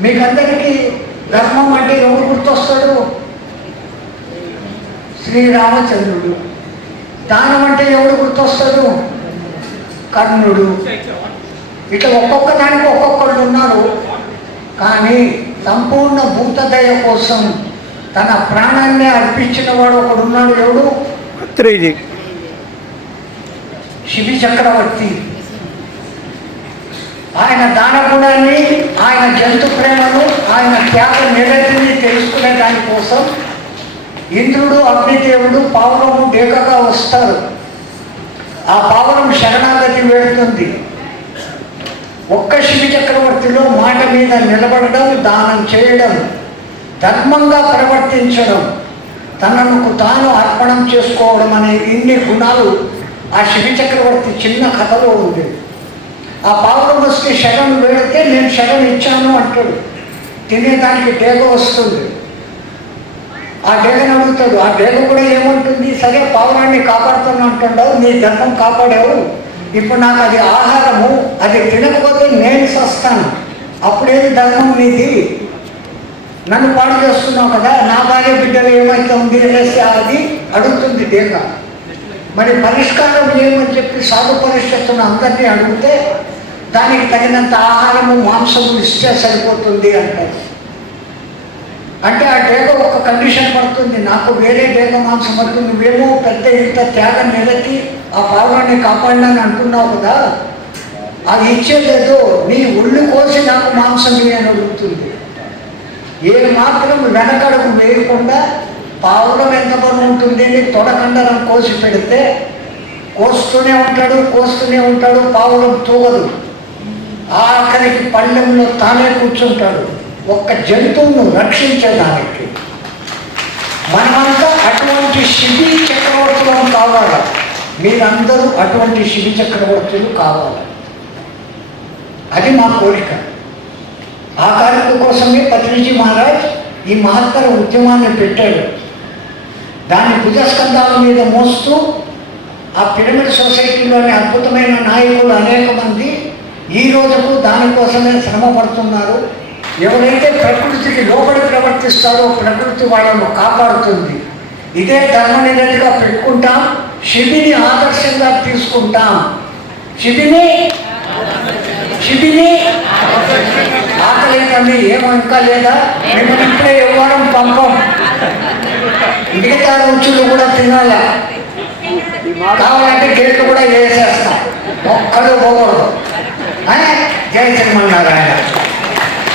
మీకందరికీ ధర్మం అంటే ఎవరు గుర్తొస్తాడు? శ్రీరామచంద్రుడు దానం అంటే ఎవడు గుర్తొస్తాడు? కర్ణుడు. ఇట్లా ఒక్కొక్క దానికి ఒక్కొక్కళ్ళు ఉన్నారు. కానీ సంపూర్ణ భూతదయ కోసం తన ప్రాణాన్ని అర్పించిన వాడు ఒకడు ఉన్నాడు ఎవడు? శిబి చక్రవర్తి. ఆయన దాన గుణాన్ని ఆయన జంతు ప్రేమను ఆయన త్యాగ నిరతిని తెలుసుకునే దానికోసం ఇంద్రుడు అగ్నిదేవుడు పావురము డేకగా వస్తారు. ఆ పావురం శరణాగతి వేడుతుంది. ఒక్క శివి చక్రవర్తిలో మాట మీద నిలబడడం దానం చేయడం ధర్మంగా ప్రవర్తించడం తనకు తాను అర్పణం చేసుకోవడం అనే ఇన్ని గుణాలు ఆ శివి చక్రవర్తి చిన్న కథలో ఉంది. ఆ పావురం వస్తే శరణ్ నేను శగం ఇచ్చాను అంటాడు. తినేదానికి డేగ వస్తుంది. ఆ డేగను అడుగుతాడు ఆ డేగ కూడా ఏమంటుంది? సరే పావురాన్ని కాపాడుతున్నా అంటున్నావు నీ ధర్మం కాపాడావు. ఇప్పుడు నాకు అది ఆహారము అది తినకపోతే నేను సస్తాను అప్పుడేది ధర్మం నీది? నన్ను పాడు చేస్తున్నావు కదా నా భార్య బిడ్డలు ఏమైతుంది అనేసి అది అడుగుతుంది డేగ. మరి పరిష్కారం ఏమని చెప్పి సాధు పరిషత్తును అందరినీ అడిగితే దానికి తగినంత ఆహారము మాంసము ఇస్తే సరిపోతుంది అంటారు. అంటే ఆ డేగ ఒక కండిషన్ పడుతుంది. నాకు వేరే డేగ మాంసం పడుతుంది నువ్వేమో పెద్ద ఇంత త్యాగం నిలకి ఆ పావురాన్ని కాపాడినని అంటున్నావు కదా. అది ఇచ్చేదేదో నీ ఒళ్ళు కోసి నాకు మాంసం ఇయ్యి అని అడుగుతుంది. ఏ మాత్రం వెనకడుగు వేయకుండా పావురం ఎంత బరువు ఉంటుంది అని తొడకండరం కోసి పెడితే కోస్తూనే ఉంటాడు కోస్తూనే ఉంటాడు పావురం తూగదు. ఆఖరికి పళ్ళెంలో తానే కూర్చుంటాడు. ఒక్క జంతువును రక్షించడానికి. మనమంతా అటువంటి శిబి చక్రవర్తులను కావాలి. మీరందరూ అటువంటి శిబి చక్రవర్తులు కావాలి. అది మా కోరిక. ఆ కార్యక్రమం కోసమే పత్రిజీ మహారాజ్ ఈ మహత్తర ఉద్యమాన్ని పెట్టాడు. దాన్ని భుజస్కంధాల మీద మోస్తూ ఆ పిరమిడ్ సొసైటీలోని అద్భుతమైన నాయకులు అనేక మంది ఈ రోజుకు దానికోసమే శ్రమ పడుతున్నారు ఎవరైతే ప్రకృతికి లోబడి ప్రవర్తిస్తారో ప్రకృతి వాళ్ళను కాపాడుతుంది. ఇదే ధర్మనిరతిగా పెట్టుకుంటాం శిబిని ఆదర్శంగా తీసుకుంటాం. శిబిని? శిబిని? ఆకలి ఏమో ఇంకా లేదా? మేము ఇప్పుడే ఇవ్వడం పంపం. మిగతా రుచులు కూడా తినాలా? కావాలంటే కేక్ కూడా వేసేస్తాం. நாராயண